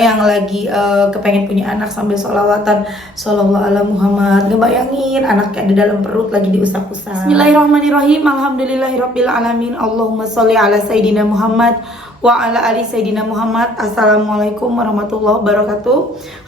yang lagi kepengen punya anak sambil sholawatan shollallahu ala Muhammad, ngebayangin anaknya di dalam perut lagi diusap-usap. Bismillahirrahmanirrahim. Alhamdulillahirabbil alamin. Allahumma sholli ala sayidina Muhammad wa ala ali sayidina Muhammad. Assalamualaikum warahmatullahi wabarakatuh.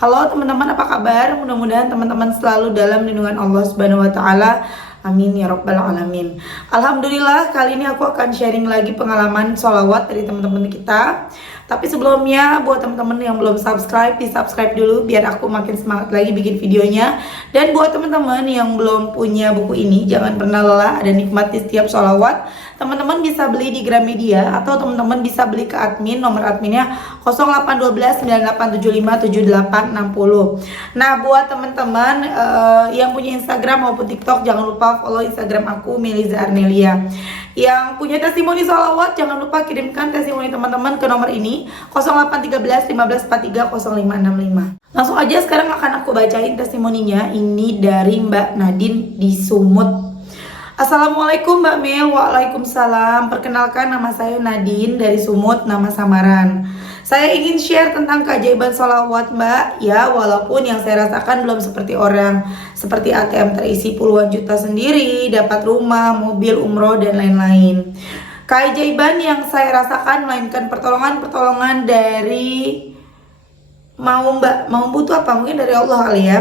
Halo teman-teman, apa kabar? Mudah-mudahan teman-teman selalu dalam lindungan Allah Subhanahu wa taala. Amin ya rabbal alamin. Alhamdulillah, kali ini aku akan sharing lagi pengalaman sholawat dari teman-teman kita. Tapi sebelumnya, buat teman-teman yang belum subscribe, di subscribe dulu biar aku makin semangat lagi bikin videonya. Dan buat teman-teman yang belum punya buku ini, jangan pernah lelah ada nikmati setiap sholawat. Teman-teman bisa beli di Gramedia atau teman-teman bisa beli ke admin, nomor adminnya 0812 9875 7860. Nah, buat teman-teman yang punya Instagram maupun TikTok, jangan lupa follow Instagram aku, Meliza Arnelia. Yang punya testimoni sholawat, jangan lupa kirimkan testimoni teman-teman ke nomor ini 0813 1543 0565. Langsung aja sekarang akan aku bacain testimoninya. Ini dari Mbak Nadine di Sumut. Assalamualaikum Mbak Mel. Waalaikumsalam. Perkenalkan, nama saya Nadine dari Sumut, nama samaran. Saya ingin share tentang keajaiban sholawat Mbak. Ya, walaupun yang saya rasakan belum seperti orang, seperti ATM terisi puluhan juta sendiri, dapat rumah, mobil, umroh, dan lain-lain. Keajaiban yang saya rasakan melainkan pertolongan-pertolongan dari mau butuh apa? Mungkin dari Allah kali ya.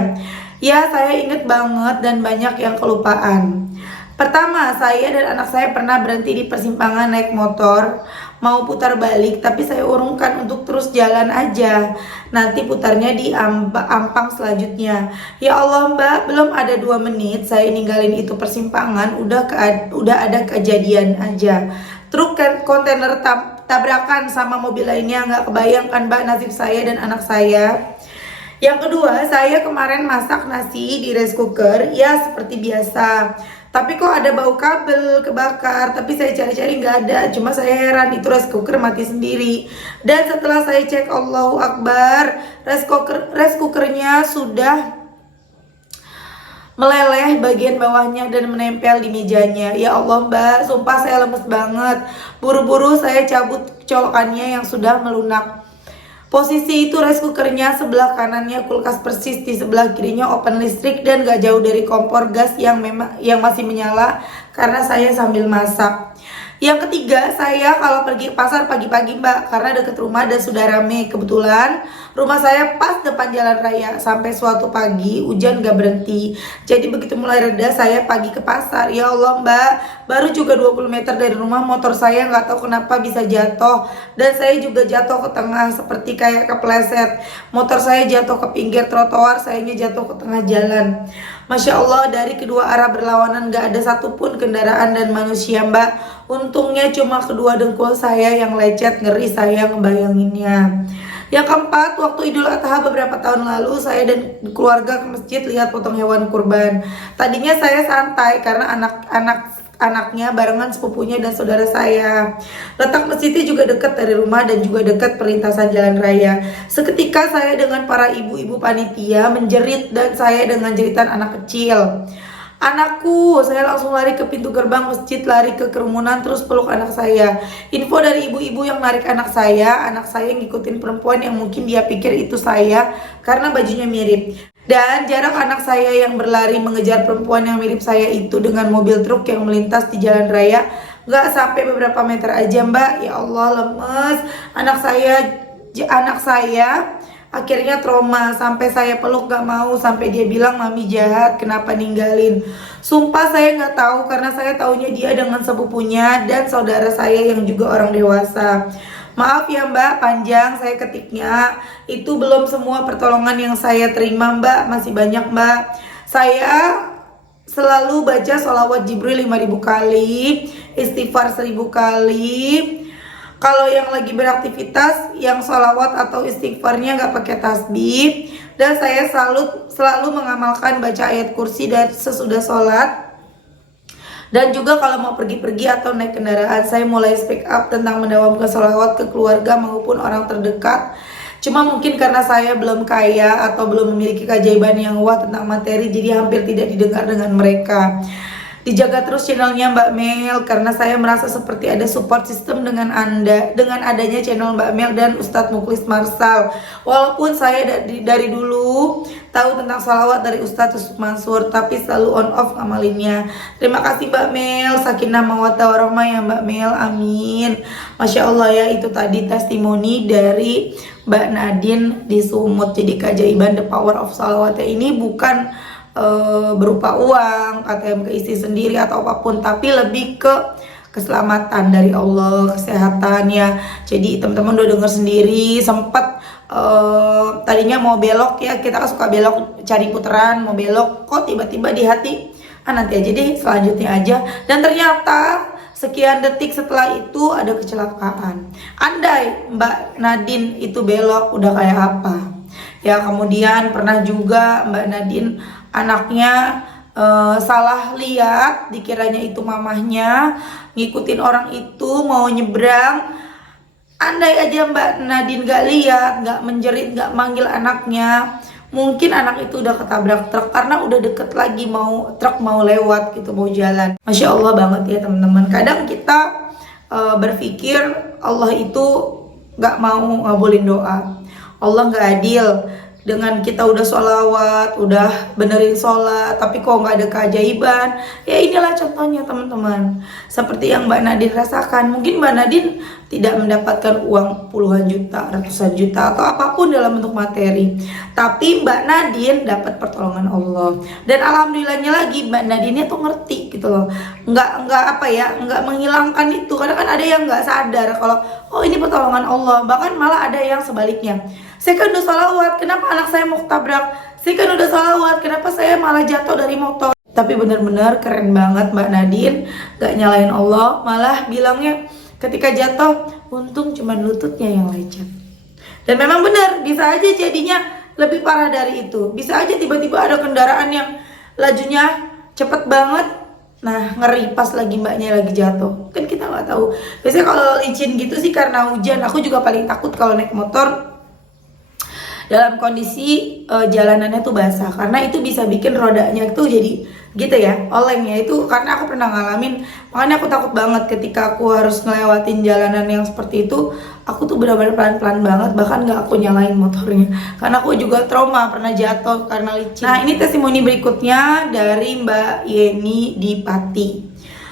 Ya, saya inget banget dan banyak yang kelupaan. Pertama, saya dan anak saya pernah berhenti di persimpangan naik motor, mau putar balik, tapi saya urungkan untuk terus jalan aja. Nanti putarnya di Ampang selanjutnya. Ya Allah Mbak, belum ada 2 menit saya ninggalin itu persimpangan, udah ada kejadian aja. Truk kontainer tabrakan sama mobil lainnya, nggak kebayangkan Mbak nasib saya dan anak saya. Yang kedua, saya kemarin masak nasi di rice cooker, ya seperti biasa. Tapi kok ada bau kabel kebakar, tapi saya cari-cari nggak ada. Cuma saya heran, itu rice cooker mati sendiri. Dan setelah saya cek, Allahu Akbar, rice cookernya sudah meleleh bagian bawahnya dan menempel di mejanya. Ya Allah Mbak, sumpah saya lemes banget. Buru-buru saya cabut colokannya yang sudah melunak. Posisi itu rice cookernya sebelah kanannya kulkas persis, di sebelah kirinya open listrik dan gak jauh dari kompor gas yang masih menyala karena saya sambil masak. Yang ketiga, saya kalau pergi ke pasar pagi-pagi Mbak, karena deket rumah dan sudah rame. Kebetulan rumah saya pas depan jalan raya. Sampai suatu pagi hujan gak berhenti. Jadi begitu mulai reda saya pagi ke pasar. Ya Allah Mbak, baru juga 20 meter dari rumah motor saya gak tahu kenapa bisa jatuh. Dan saya juga jatuh ke tengah seperti kayak kepleset. Motor saya jatuh ke pinggir trotoar, sayanya jatuh ke tengah jalan. Masya Allah, dari kedua arah berlawanan gak ada satupun kendaraan dan manusia Mbak. Untungnya cuma kedua dengkul saya yang lecet, ngeri saya ngebayanginnya. Yang keempat, waktu Idul Adha beberapa tahun lalu saya dan keluarga ke masjid lihat potong hewan kurban. Tadinya saya santai karena anaknya barengan sepupunya dan saudara saya. Letak masjidnya juga dekat dari rumah dan juga dekat perlintasan jalan raya. Seketika saya dengan para ibu-ibu panitia menjerit dan saya dengan jeritan anak kecil. Anakku, saya langsung lari ke pintu gerbang masjid, lari ke kerumunan, terus peluk anak saya. Info dari ibu-ibu yang narik anak saya ngikutin perempuan yang mungkin dia pikir itu saya karena bajunya mirip. Dan jarak anak saya yang berlari mengejar perempuan yang mirip saya itu dengan mobil truk yang melintas di jalan raya gak sampai beberapa meter aja Mbak. Ya Allah, lemes. Anak saya akhirnya trauma, sampai saya peluk gak mau, sampai dia bilang mami jahat, kenapa ninggalin. Sumpah saya gak tahu karena saya taunya dia dengan sepupunya dan saudara saya yang juga orang dewasa. Maaf ya Mbak, panjang saya ketiknya. Itu belum semua pertolongan yang saya terima Mbak, masih banyak Mbak. Saya selalu baca sholawat Jibril 5000 kali, istighfar 1000 kali. Kalau yang lagi beraktivitas, yang sholawat atau istighfarnya nggak pakai tasbih. Dan saya selalu mengamalkan baca ayat kursi dan sesudah sholat. Dan juga kalau mau pergi-pergi atau naik kendaraan, saya mulai speak up tentang mendawamkan sholawat ke keluarga maupun orang terdekat. Cuma mungkin karena saya belum kaya atau belum memiliki keajaiban yang wah tentang materi, jadi hampir tidak didengar dengan mereka. Dijaga terus channelnya Mbak Mel, karena saya merasa seperti ada support system dengan Anda, dengan adanya channel Mbak Mel dan Ustadz Muklis Marsal. Walaupun saya dari dulu tahu tentang salawat dari Ustadz Yusuf Mansur, tapi selalu on off ngamalinnya. Terima kasih Mbak Mel, sakinah mawaddah warahmah ya Mbak Mel, amin. Masya Allah ya, itu tadi testimoni dari Mbak Nadine di Sumut. Jadi keajaiban the power of salawatnya ini bukan berupa uang, ATM keisi sendiri atau apapun, tapi lebih ke keselamatan dari Allah, kesehatan ya. Jadi teman-teman udah dengar sendiri, sempat tadinya mau belok ya, kita kan suka belok cari putaran, mau belok kok tiba-tiba di hati nanti aja deh, selanjutnya aja, dan ternyata sekian detik setelah itu ada kecelakaan. Andai Mbak Nadine itu belok udah kayak apa ya. Kemudian pernah juga Mbak Nadine anaknya salah lihat, dikiranya itu mamahnya, ngikutin orang itu mau nyebrang. Andai aja Mbak Nadine gak lihat, gak menjerit, gak manggil anaknya, mungkin anak itu udah ketabrak truk, karena udah deket lagi truk mau lewat gitu, mau jalan. Masya Allah banget ya teman-teman. Kadang kita berpikir Allah itu gak mau ngabulin doa, Allah gak adil. Dengan kita udah sholawat, udah benerin sholat, tapi kok nggak ada keajaiban. Ya inilah contohnya teman-teman, seperti yang Mbak Nadine rasakan. Mungkin Mbak Nadine tidak mendapatkan uang puluhan juta, ratusan juta, atau apapun dalam bentuk materi, tapi Mbak Nadine dapat pertolongan Allah. Dan alhamdulillahnya lagi Mbak Nadine tuh ngerti gitu loh, nggak menghilangkan itu. Karena kan ada yang nggak sadar kalau oh ini pertolongan Allah. Bahkan malah ada yang sebaliknya, saya kan udah sholawat, kenapa anak saya mau tabrak? Saya kan udah sholawat, kenapa saya malah jatuh dari motor? Tapi bener-bener keren banget Mbak Nadine, gak nyalain Allah, malah bilangnya ketika jatuh, untung cuma lututnya yang lecet. Dan memang benar, bisa aja jadinya lebih parah dari itu. Bisa aja tiba-tiba ada kendaraan yang lajunya cepet banget, nah ngeri pas lagi mbaknya lagi jatuh. Kan kita nggak tahu. Biasanya kalau licin gitu sih karena hujan. Aku juga paling takut kalau naik motor dalam kondisi jalanannya tuh basah, karena itu bisa bikin rodanya tuh jadi gitu ya, oleng ya. Itu karena aku pernah ngalamin, makanya aku takut banget ketika aku harus ngelewatin jalanan yang seperti itu. Aku tuh benar-benar pelan-pelan banget, bahkan gak aku nyalain motornya, karena aku juga trauma pernah jatuh karena licin. Nah ini testimoni berikutnya dari Mbak Yeni di Pati.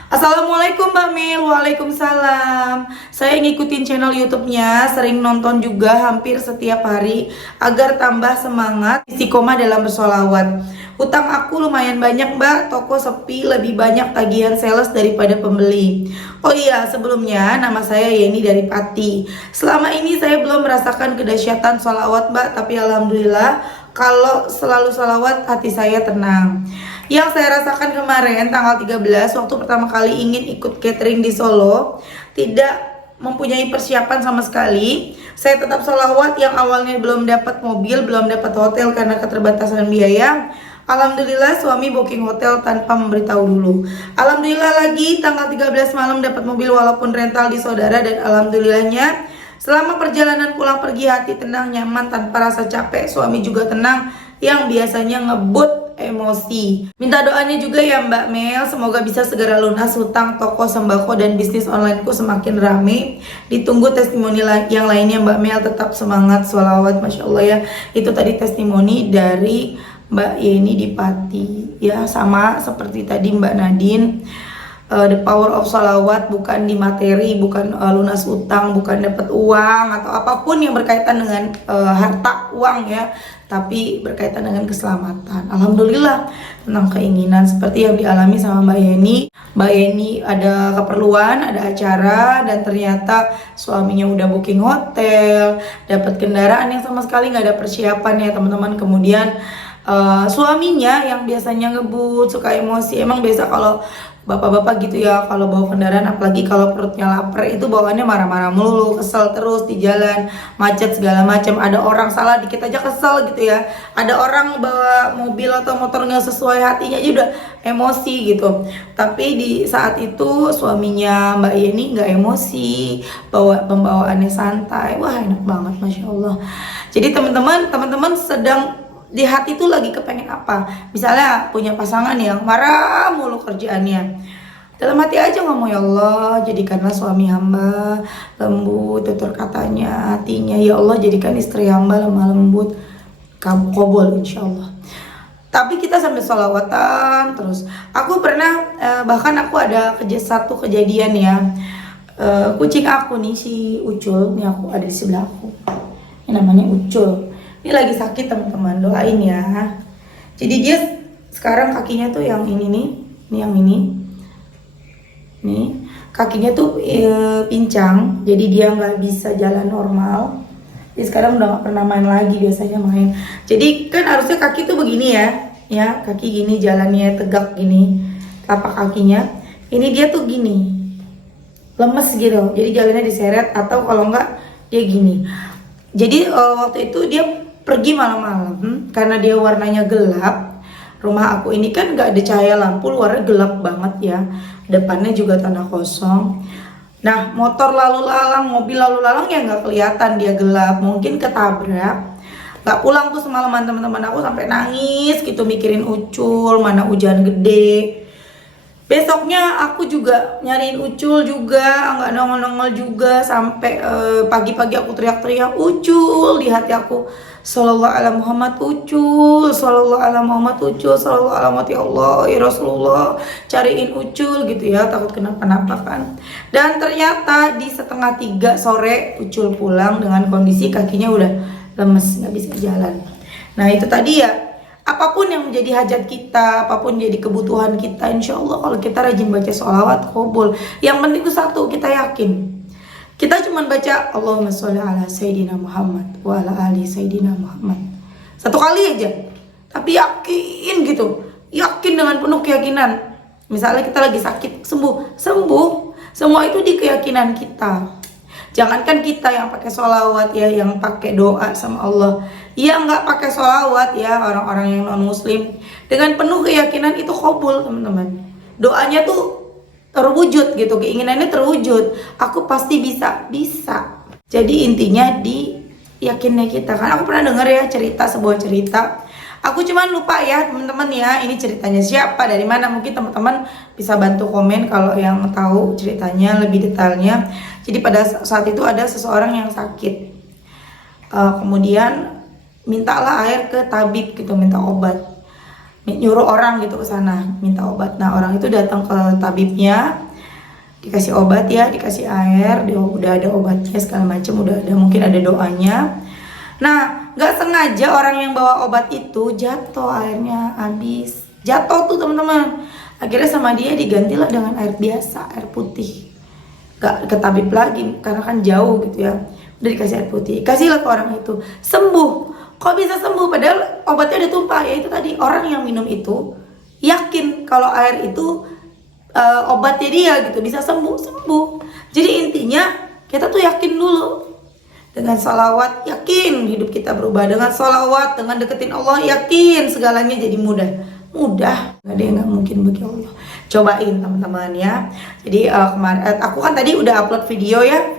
Assalamualaikum Mbak Mel. Waalaikumsalam. Saya ngikutin channel YouTube-nya, sering nonton juga hampir setiap hari agar tambah semangat istiqomah dalam bersolawat. Hutang aku lumayan banyak Mbak, toko sepi, lebih banyak tagihan sales daripada pembeli. Oh iya, sebelumnya nama saya Yeni dari Pati. Selama ini saya belum merasakan kedahsyatan sholawat Mbak, tapi alhamdulillah kalau selalu sholawat hati saya tenang. Yang saya rasakan kemarin tanggal 13 waktu pertama kali ingin ikut catering di Solo, tidak mempunyai persiapan sama sekali. Saya tetap sholawat, yang awalnya belum dapat mobil, belum dapat hotel karena keterbatasan biaya. Alhamdulillah suami booking hotel tanpa memberitahu dulu. Alhamdulillah lagi tanggal 13 malam dapat mobil walaupun rental di saudara, dan alhamdulillahnya selama perjalanan pulang pergi hati tenang, nyaman, tanpa rasa capek. Suami juga tenang yang biasanya ngebut emosi. Minta doanya juga ya Mbak Mel, semoga bisa segera lunas hutang toko sembako dan bisnis onlineku semakin rame. Ditunggu testimoni yang lainnya Mbak Mel, tetap semangat sholawat. Masya Allah ya, itu tadi testimoni dari Mbak Yeni di Pati ya. Sama seperti tadi Mbak Nadine, the power of sholawat bukan di materi, bukan lunas utang, bukan dapat uang atau apapun yang berkaitan dengan harta uang ya, tapi berkaitan dengan keselamatan. Alhamdulillah tentang keinginan seperti yang dialami sama Mbak Yeni. Mbak Yeni ada keperluan, ada acara, dan ternyata suaminya udah booking hotel, dapat kendaraan yang sama sekali nggak ada persiapan ya teman-teman. Kemudian suaminya yang biasanya ngebut, suka emosi, emang biasa kalau bapak-bapak gitu ya, kalau bawa kendaraan apalagi kalau perutnya lapar itu bawaannya marah-marah melulu, kesel terus di jalan, macet segala macam. Ada orang salah dikit aja kesel gitu ya, ada orang bawa mobil atau motor nggak sesuai hatinya aja udah emosi gitu. Tapi di saat itu suaminya Mbak Yeni nggak emosi, pembawaannya santai. Wah enak banget, Masya Allah. Jadi teman-teman sedang di hati tuh lagi kepengen apa. Misalnya punya pasangan yang marah mulu kerjaannya, dalam hati aja ngomong, ya Allah jadikanlah suami hamba lembut tutur katanya, hatinya, ya Allah jadikan istri hamba lemah lembut, kamu kobol insya Allah. Tapi kita sambil sholawatan terus. Aku pernah bahkan aku ada satu kejadian ya, kucing aku nih si Ucul, nih aku ada di sebelah aku, ini namanya Ucul, ini lagi sakit teman-teman, doain ya. Jadi dia sekarang kakinya tuh yang ini nih, ini yang ini nih, kakinya tuh pincang, jadi dia nggak bisa jalan normal. Jadi sekarang udah nggak pernah main lagi, biasanya main. Jadi kan harusnya kaki tuh begini ya kaki gini jalannya tegak gini, telapak kakinya. Ini dia tuh gini, lemes gitu, jadi jalannya diseret atau kalau enggak dia gini. Jadi waktu itu dia pergi malam-malam karena dia warnanya gelap. Rumah aku ini kan nggak ada cahaya lampu, luarnya gelap banget ya, depannya juga tanah kosong. Nah motor lalu lalang, mobil lalu lalang ya nggak kelihatan, dia gelap, mungkin ketabrak. Nggak pulang tuh semalaman, teman-teman aku sampai nangis gitu mikirin Ucul, mana hujan gede. Besoknya aku juga nyariin Ucul juga, nggak nongol-nongol juga, sampai pagi-pagi aku teriak-teriak Ucul di hati aku, Sallallahu ala Muhammad Ucul, Sallallahu ala Muhammad Ucul, Sallallahu ala Muhammad, ya Allah ya Rasulullah, cariin Ucul gitu ya, takut kenapa-napa kan. Dan ternyata di 2:30 sore Ucul pulang dengan kondisi kakinya udah lemes, nggak bisa jalan. Nah itu tadi ya, apapun yang menjadi hajat kita, apapun jadi kebutuhan kita, insya Allah kalau kita rajin baca sholawat, kabul. Yang penting itu satu, kita yakin. Kita cuma baca Allahumma sholli ala Sayyidina Muhammad wa ala ali Sayyidina Muhammad satu kali aja, tapi yakin gitu, yakin dengan penuh keyakinan. Misalnya kita lagi sakit, sembuh. Semua itu di keyakinan kita. Jangankan kita yang pakai sholawat ya, yang pakai doa sama Allah, yang nggak pakai sholawat ya, orang-orang yang non muslim dengan penuh keyakinan itu kabul teman-teman. Doanya tuh terwujud gitu, keinginannya terwujud. Aku pasti bisa. Jadi intinya di yakinnya kita kan. Aku pernah dengar ya sebuah cerita. Aku cuman lupa ya teman-teman ya, ini ceritanya siapa, dari mana. Mungkin teman-teman bisa bantu komen kalau yang tahu ceritanya lebih detailnya. Jadi pada saat itu ada seseorang yang sakit, kemudian mintalah air ke tabib gitu, minta obat, nyuruh orang gitu ke sana minta obat. Nah orang itu datang ke tabibnya, dikasih obat ya, dikasih air, dia udah ada obatnya segala macam, udah ada, mungkin ada doanya. Nah nggak sengaja orang yang bawa obat itu jatuh, airnya habis, jatuh tuh teman-teman. Akhirnya sama dia digantilah dengan air biasa, air putih. Gak ke tabib lagi karena kan jauh gitu ya, udah dikasih air putih, kasihlah ke orang itu, sembuh. Kok bisa sembuh padahal obatnya udah tumpah? Ya itu tadi, orang yang minum itu yakin kalau air itu obatnya dia gitu, bisa sembuh. Jadi intinya kita tuh yakin dulu. Dengan salawat yakin hidup kita berubah, dengan salawat, dengan deketin Allah yakin segalanya jadi mudah, gak ada yang gak mungkin bagi Allah. Cobain teman-teman ya. Jadi kemarin aku kan tadi udah upload video ya,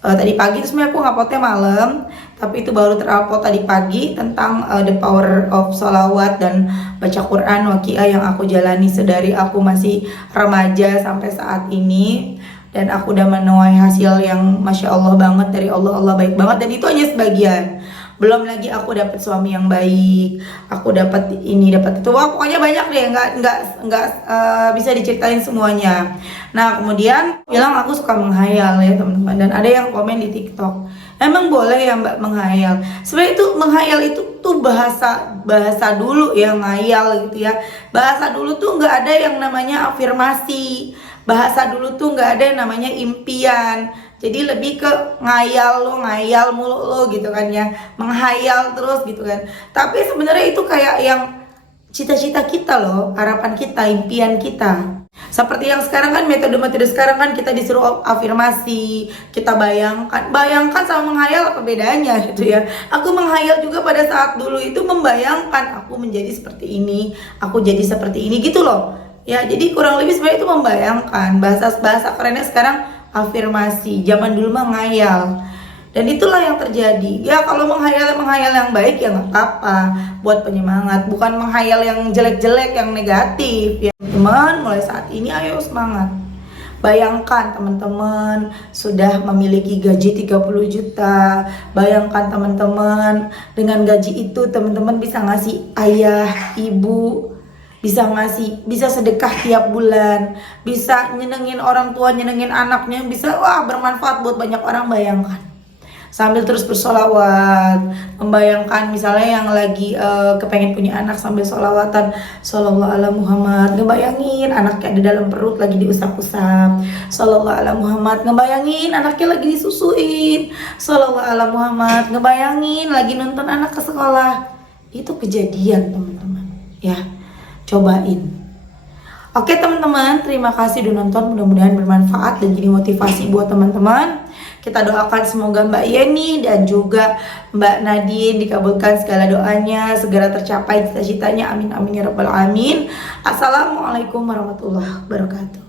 tadi pagi, terus aku nguploadnya malam, tapi itu baru terupload tadi pagi tentang the power of sholawat dan baca Quran waqiah yang aku jalani sedari aku masih remaja sampai saat ini. Dan aku udah menuai hasil yang masya Allah banget dari Allah. Allah baik banget, dan itu hanya sebagian. Belum lagi aku dapat suami yang baik, aku dapat ini, dapat itu. Wah pokoknya banyak deh, nggak bisa diceritain semuanya. Nah kemudian bilang aku suka menghayal ya teman-teman, dan ada yang komen di TikTok, emang boleh ya Mbak menghayal? Sebenarnya itu menghayal itu tuh bahasa dulu ya, ngayal gitu ya. Bahasa dulu tuh nggak ada yang namanya afirmasi. Bahasa dulu tuh nggak ada yang namanya impian. Jadi lebih ke ngayal mulu lo gitu kan ya, menghayal terus gitu kan. Tapi sebenarnya itu kayak yang cita-cita kita loh, harapan kita, impian kita. Seperti yang sekarang kan, metode sekarang kan kita disuruh afirmasi, kita bayangkan sama menghayal apa bedanya gitu ya. Aku menghayal juga pada saat dulu itu membayangkan aku menjadi seperti ini, aku jadi seperti ini gitu loh. Ya jadi kurang lebih sebenarnya itu membayangkan. Bahasa kerennya sekarang afirmasi, zaman dulu mah ngayal. Dan itulah yang terjadi. Ya kalau menghayal yang baik ya nggak apa-apa, buat penyemangat. Bukan menghayal yang jelek-jelek, yang negatif. Ya teman-teman, mulai saat ini ayo semangat. Bayangkan teman-teman sudah memiliki gaji 30 juta. Bayangkan teman-teman, dengan gaji itu teman-teman bisa ngasih ayah, ibu, bisa sedekah tiap bulan, bisa nyenengin orang tua, nyenengin anaknya, bisa bermanfaat buat banyak orang. Bayangkan sambil terus bersolawat, membayangkan misalnya yang lagi kepengen punya anak sambil solawatan, Shallallahu ala Muhammad, ngebayangin anaknya di dalam perut lagi diusap-usap, Shallallahu ala Muhammad, ngebayangin anaknya lagi disusuin, Shallallahu ala Muhammad, ngebayangin lagi nonton anak ke sekolah. Itu kejadian teman-teman, ya cobain. Oke teman-teman, terima kasih udah nonton, mudah-mudahan bermanfaat dan jadi motivasi buat teman-teman. Kita doakan semoga Mbak Yeni dan juga Mbak Nadine dikabulkan segala doanya, segera tercapai cita-citanya, amin amin ya rabbal alamin. Assalamualaikum warahmatullahi wabarakatuh.